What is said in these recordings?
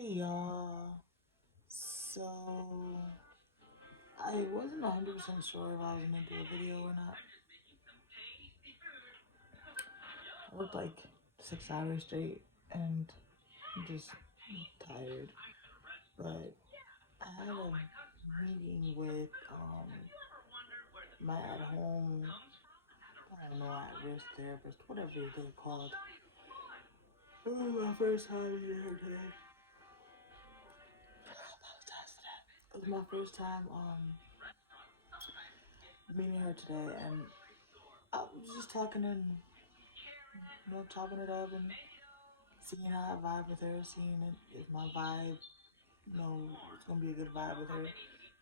Hey y'all. So I wasn't 100% sure if I was gonna do a video or not. I worked like 6 hours straight and I'm just tired. But I had a meeting with my at home, I don't know, at risk therapist, whatever they're called. It was my first time meeting her today. I apologize for that. It was my first time meeting her today, and I was just talking and chopping it up and seeing how I vibe with her, seeing if my vibe, it's gonna be a good vibe with her.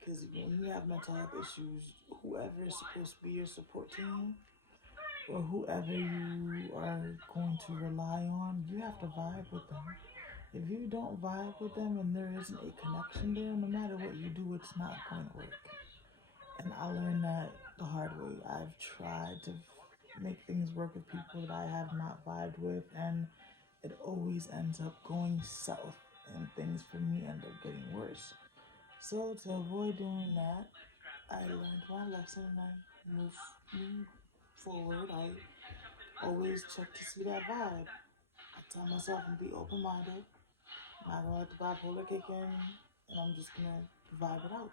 Because when you have mental health issues, whoever is supposed to be your support team or whoever you are going to rely on, you have to vibe with them. If you don't vibe with them and there isn't a connection there, no matter what you do, it's not going to work. And I learned that the hard way. I've tried to make things work with people that I have not vibed with, and it always ends up going south, and things for me end up getting worse. So to avoid doing that, I learned my lesson and I move forward. I always check to see that vibe. I tell myself and be open minded. I'm not gonna let the bipolar kick in, and I'm just gonna vibe it out.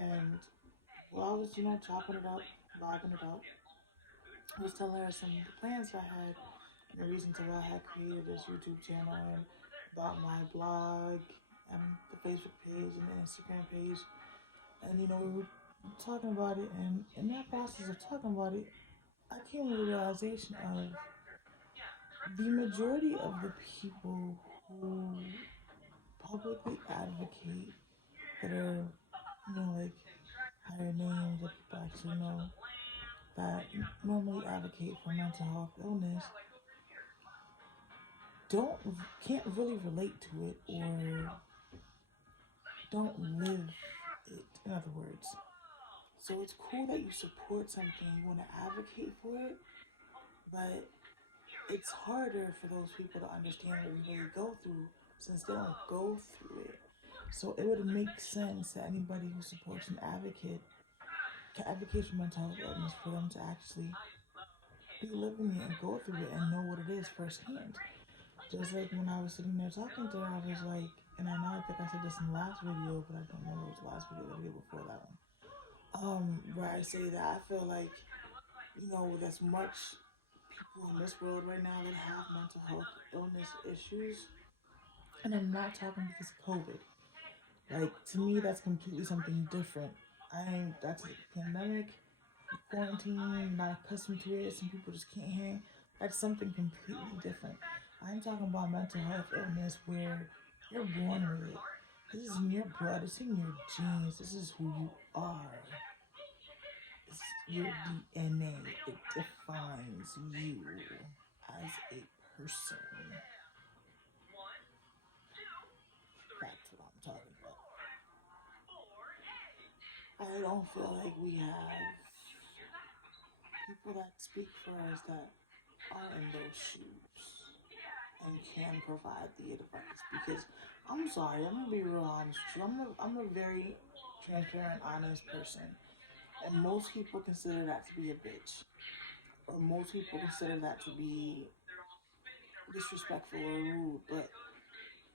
And while I was, chopping it up, vibing it out, I was telling her some of the plans I had and the reason to why I had created this YouTube channel and about my blog and the Facebook page and the Instagram page. And we were talking about it, and in that process of talking about it, I came to the realization of the majority of the people who publicly advocate that are, like higher names that people actually know that normally advocate for mental health illness can't really relate to it or don't live it, in other words. So it's cool that you support something, you want to advocate for it, but it's harder for those people to understand what we really go through since they don't go through it. So it would make sense that anybody who supports an advocate for mental health illness for them to actually be living it and go through it and know what it is firsthand. Just like when I was sitting there talking to her, I was like, and I know I think I said this in the last video, but I don't remember it was the last video, the video before that one. Where I say that I feel like, with as much people in this world right now that have mental health illness issues, and I'm not talking because of COVID. Like, to me, that's completely something different. That's a pandemic, quarantine, not accustomed to it, some people just can't hang. That's something completely different. I'm talking about mental health illness where you're born with it. This is in your blood, it's in your genes, this is who you are. It's your DNA. It defines you as a person. That's what I'm talking about. I don't feel like we have people that speak for us that are in those shoes and can provide the advice. Because I'm sorry, I'm gonna be real honest with you. I'm a very transparent, honest person, and most people consider that to be a bitch, or most people consider that to be disrespectful or rude. But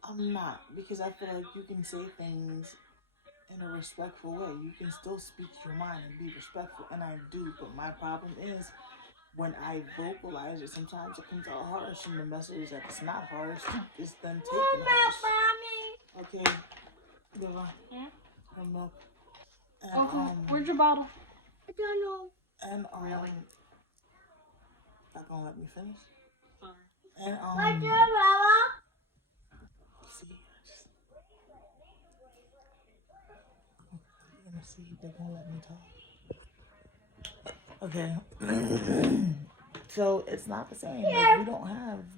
I'm not, because I feel like you can say things in a respectful way. You can still speak your mind and be respectful, and I do. But my problem is when I vocalize it, sometimes it comes out harsh, and the message that's not harsh is then taken harsh. Okay, Viva, her milk. And where's your bottle? I don't know. And not gonna let me finish. Sorry. And see, they're gonna let me talk. Okay. So it's not the same. Like, we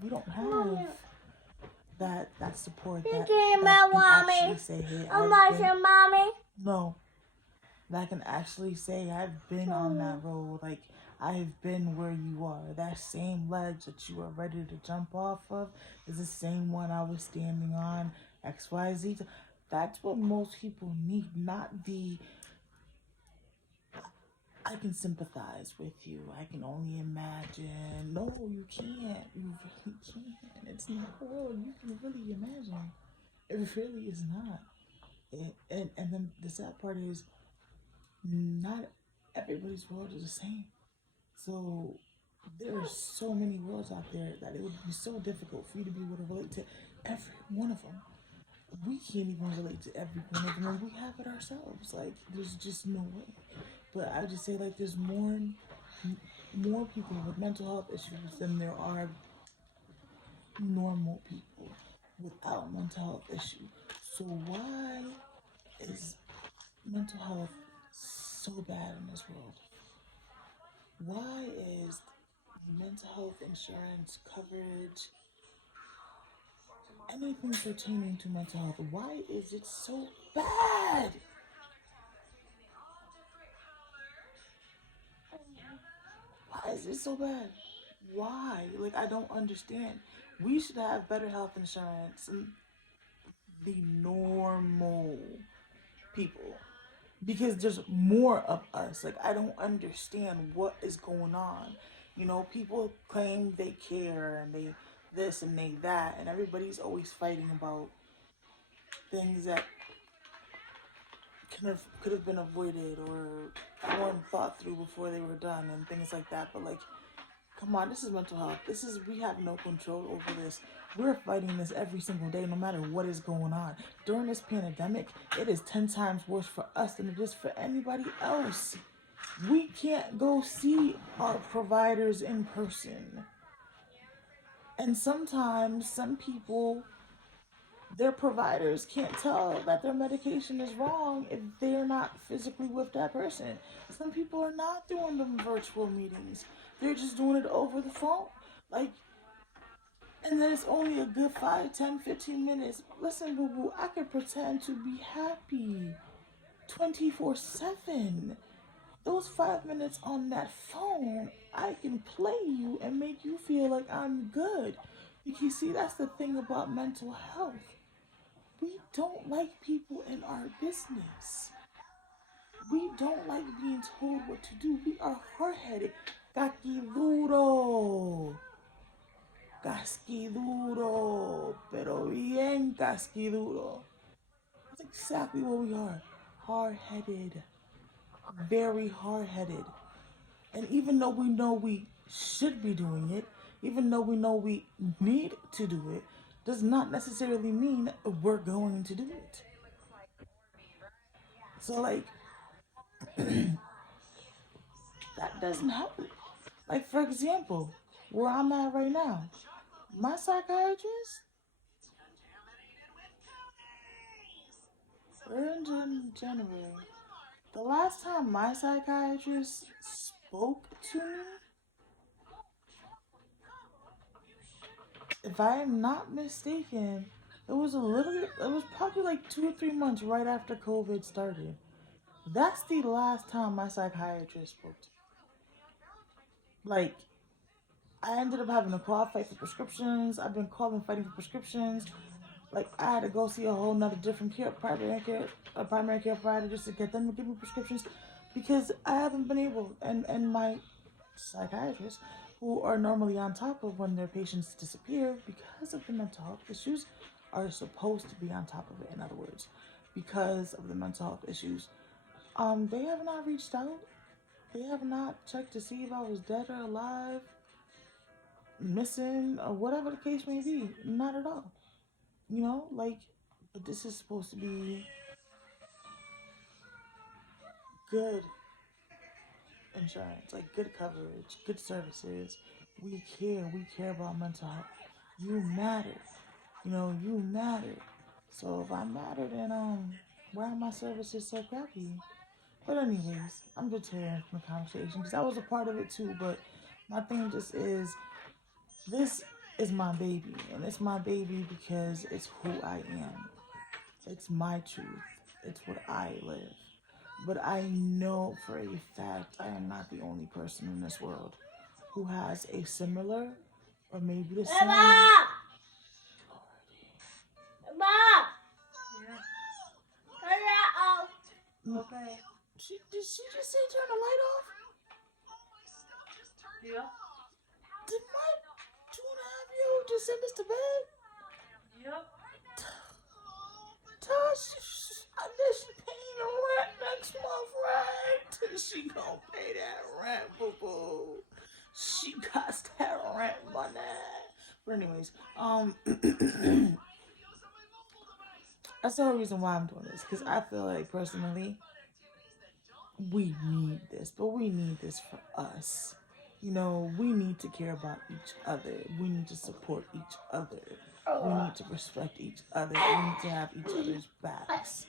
don't have that support that can actually say, hey, mommy. No. That can actually say I've been on that road. Like, I've been where you are. That same ledge that you are ready to jump off of is the same one I was standing on. XYZ. That's what most people need, not the I can sympathize with you. I can only imagine. No, you can't. You really can't. It's not a world you can really imagine. It really is not. And then the sad part is, not everybody's world is the same. So there are so many worlds out there that it would be so difficult for you to be able to relate to every one of them. We can't even relate to every one of them, and we have it ourselves. Like, there's just no way. But I just say, like, there's more people with mental health issues than there are normal people without mental health issues. So why is mental health so bad in this world? Why is mental health insurance coverage, anything pertaining to mental health, why is it so bad? Why is it so bad? Why? Like, I don't understand. We should have better health insurance than the normal people, because there's more of us. Like, I don't understand what is going on. You know, people claim they care and they this and they that, and everybody's always fighting about things that could have been avoided or one thought through before they were done and things like that. But like, come on, this is mental health. We have no control over this. We're fighting this every single day, no matter what is going on. During this pandemic, it is 10 times worse for us than it is for anybody else. We can't go see our providers in person. And sometimes some people, their providers can't tell that their medication is wrong if they're not physically with that person. Some people are not doing them virtual meetings. They're just doing it over the phone. Like, and then it's only a good 5, 10, 15 minutes. Listen, boo boo, I could pretend to be happy 24/7. Those 5 minutes on that phone, I can play you and make you feel like I'm good. Because, see, that's the thing about mental health. We don't like people in our business. We don't like being told what to do. We are hard-headed. Casquiduro. Casquiduro. Pero bien casquiduro. That's exactly what we are. Hard-headed. Very hard-headed. And even though we know we should be doing it, even though we know we need to do it, does not necessarily mean we're going to do it. So, like, that doesn't help. Like, for example, where I'm at right now, my psychiatrist, we're in January. The last time my psychiatrist spoke to me, if I am not mistaken, it was probably like 2 or 3 months right after COVID started. That's the last time my psychiatrist spoke to me. Like, I ended up having to call, fight for prescriptions. I've been calling, fighting for prescriptions. Like, I had to go see a whole nother different primary care provider just to get them to give me prescriptions, because I haven't been able, and my psychiatrists, who are normally on top of when their patients disappear because of the mental health issues, are supposed to be on top of it. In other words, because of the mental health issues, they have not reached out. They have not checked to see if I was dead or alive, missing, or whatever the case may be. Not at all. You know, like, but this is supposed to be good insurance, like good coverage, good services. We care about mental health. You matter. You know, you matter. So if I matter, then why are my services so crappy? But anyways, I'm just here from the conversation because I was a part of it too. But my thing just is, this is my baby, and it's my baby because it's who I am. It's my truth. It's what I live. But I know for a fact I am not the only person in this world who has a similar or maybe the same. Okay. Did she just say turn the light off? Yeah. Did my 2.5-year-old just send us to bed? Yep. Tosh, I know she paying the rent next month, right? She gonna pay that rent, boo-boo. She got that rent money. But anyways, that's the whole reason why I'm doing this. Because I feel like, personally, we need this. But we need this for us. You know, we need to care about each other. We need to support each other. We need to respect each other. We need to have each other's backs.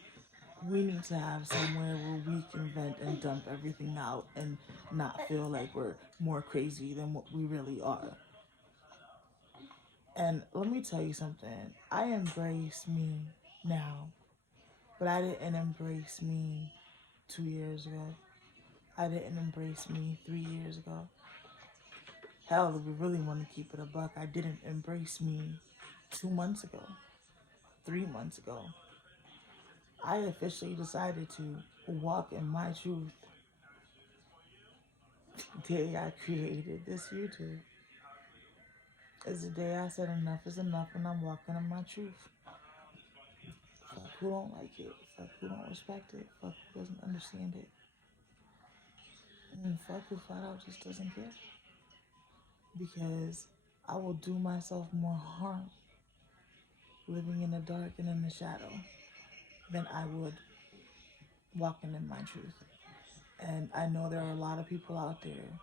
We need to have somewhere where we can vent and dump everything out and not feel like we're more crazy than what we really are. And let me tell you something. I embrace me now, but I didn't embrace me 2 years ago. I didn't embrace me 3 years ago. Hell, if we really want to keep it a buck, I didn't embrace me 2 months ago, 3 months ago. I officially decided to walk in my truth the day I created this YouTube. It's the day I said enough is enough and I'm walking in my truth. Fuck who don't like it. Fuck who don't respect it. Fuck who doesn't understand it. And fuck who flat out just doesn't care. Because I will do myself more harm living in the dark and in the shadow than I would walking in my truth. And I know there are a lot of people out there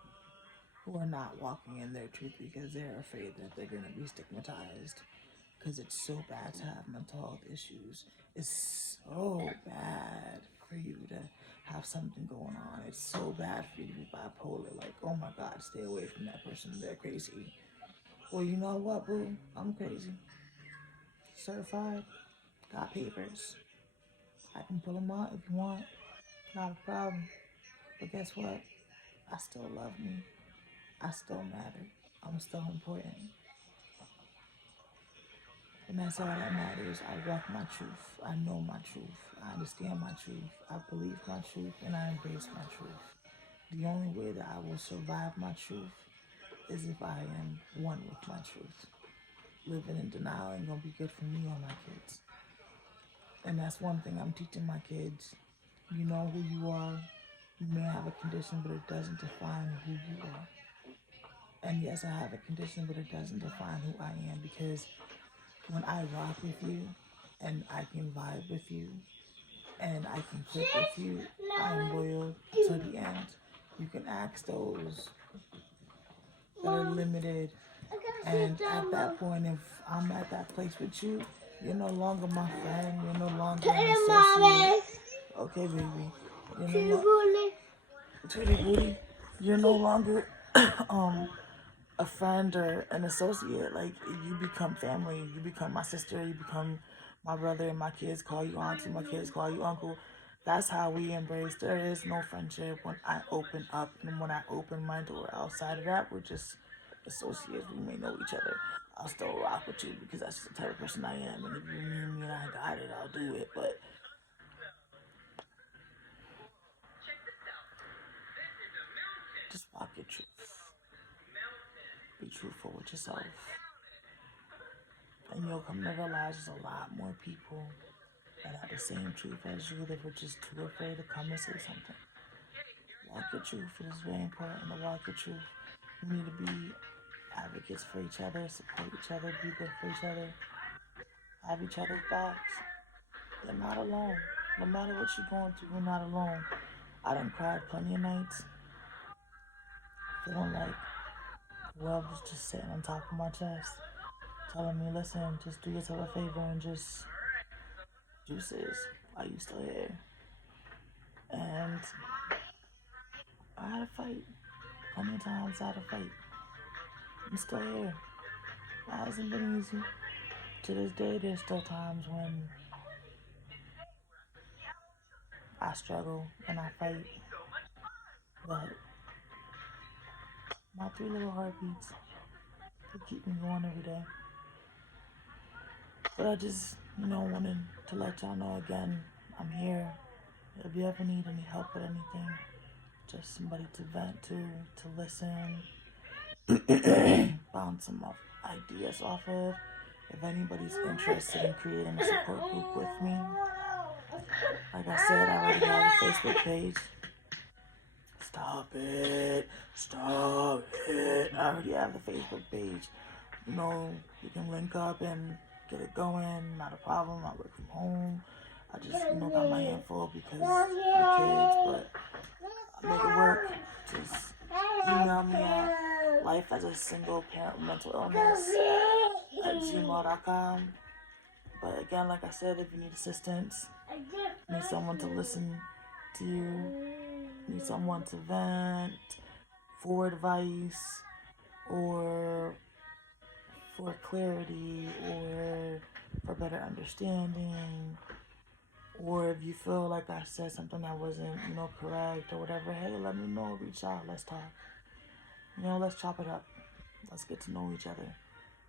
who are not walking in their truth because they're afraid that they're going to be stigmatized. Because it's so bad to have mental health issues. It's so bad for you to have something going on. It's so bad for you to be bipolar. Like, oh my God, stay away from that person. They're crazy. Well, you know what, boo? I'm crazy. Certified. Got papers. I can pull them out if you want. Not a problem. But guess what? I still love me. I still matter. I'm still important. And that's all that matters. I walk my truth. I know my truth. I understand my truth. I believe my truth and I embrace my truth. The only way that I will survive my truth is if I am one with my truth. Living in denial ain't gonna be good for me or my kids. And that's one thing I'm teaching my kids. You know who you are. You may have a condition, but it doesn't define who you are. And yes, I have a condition, but it doesn't define who I am, because when I rock with you and I can vibe with you and I can click with you, I'm loyal to the end. You can ask those that are limited. And at that point, if I'm at that place with you, you're no longer my friend. You're no longer an associate. Okay, baby. Tweety booty. You're no longer a friend or an associate. Like, you become family. You become my sister. You become my brother. And my kids call you auntie. My kids call you uncle. That's how we embrace. There is no friendship when I open up, and when I open my door. Outside of that, we're just associates. We may know each other. I'll still rock with you because that's just the type of person I am. And if you need me and I got it, I'll do it. But just walk your truth. Be truthful with yourself. And you'll come to realize there's a lot more people that have the same truth as you that were just too afraid to come and say something. Walk your truth. It is very important to walk your truth. We need to be advocates for each other, support each other, be there for each other, have each other's backs. You're not alone. No matter what you're going through, you're not alone. I done cried plenty of nights, feeling like the world was just sitting on top of my chest, telling me, listen, just do yourself a favor and just juices while you still here. And I had to fight. Plenty of times I had to fight. I'm still here. It hasn't been easy. To this day, there's still times when I struggle and I fight, but my 3 little heartbeats, they keep me going every day. But I just, wanted to let y'all know again, I'm here. If you ever need any help with anything, just somebody to vent to listen, bounce some ideas off of. If anybody's interested in creating a support group with me, like I said, I already have a Facebook page. Stop it. I already have the Facebook page. You can link up and get it going. Not a problem. I work from home. I just, got my hand full because of the kids, but I make it work. Just email me at lifeasasingle-parent-mental-illness@gmail.com. But again, like I said, if you need assistance, need someone to listen to you, need someone to vent, for advice, or for clarity, or for better understanding, or if you feel like I said something that wasn't, correct or whatever, hey, let me know, reach out, let's talk. Let's chop it up. Let's get to know each other.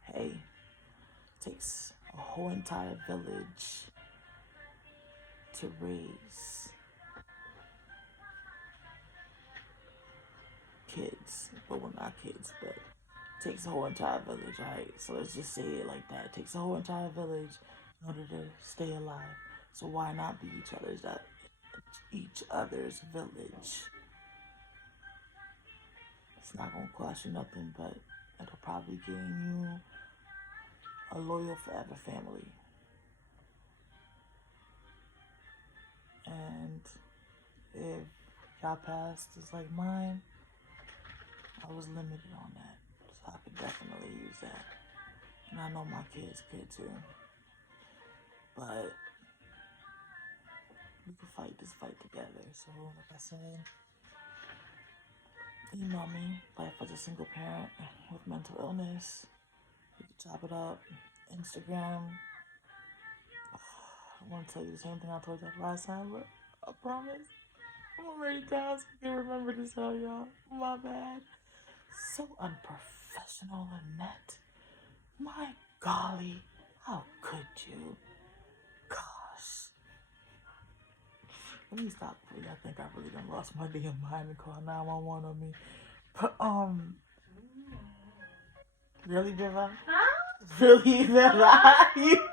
Hey, it takes a whole entire village to raise kids. But we're not kids, but it takes a whole entire village, right? So let's just say it like that. It takes a whole entire village in order to stay alive. So why not be each other's village? It's not gonna cost you nothing, but it'll probably gain you a loyal forever family. And if y'all past is like mine, I was limited on that, so I could definitely use that. And I know my kids could too. But we can fight this fight together. So, like I said, email me, life as a single parent with mental illness. We can chop it up. Instagram. I want to tell you the same thing I told you last time, but I promise I'm already down so I can remember to tell y'all. My bad. So unprofessional, Linette. My golly, how could you? Gosh. Let me stop before y'all think I really done lost my damn mind and call 911 on me. But, really, Viva? Huh? Really, Viva? You...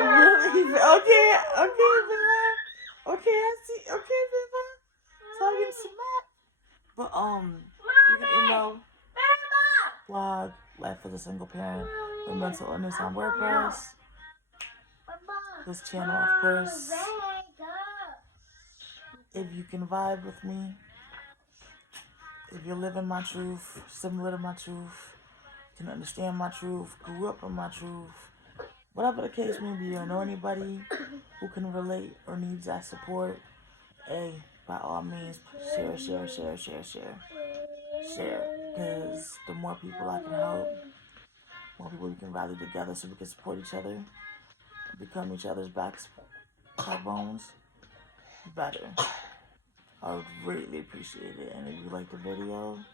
Really? Okay, Viva. Okay, I see. Okay, Viva. Talking smack. But, you can email blog, Life as a Single Parent with Mental Illness on WordPress. This channel, of course. If you can vibe with me, if you're living my truth, similar to my truth, can understand my truth, grew up in my truth, whatever the case may be, or know anybody who can relate or needs that support, hey, by all means, share. Share, because the more people I can help, more people we can rally together so we can support each other, become each other's backbones, better. I would really appreciate it. And if you like the video,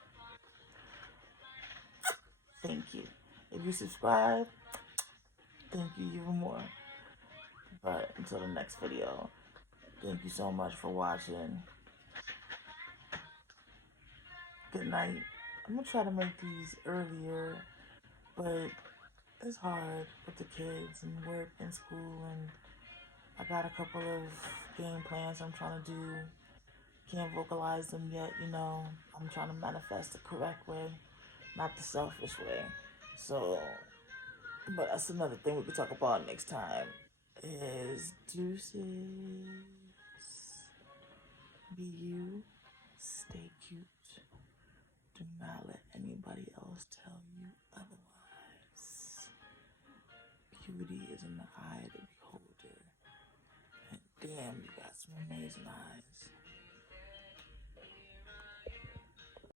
thank you. If you subscribe, thank you even more. But until the next video, thank you so much for watching. Good night. I'm going to try to make these earlier, but it's hard with the kids and work and school, and I got a couple of game plans I'm trying to do. Can't vocalize them yet, I'm trying to manifest the correct way, not the selfish way. So, but that's another thing we could talk about next time. Is deuces. Be you. Stay cute. Do not let anybody else tell you otherwise. Beauty is in the eye of the beholder. And damn, you got some amazing eyes.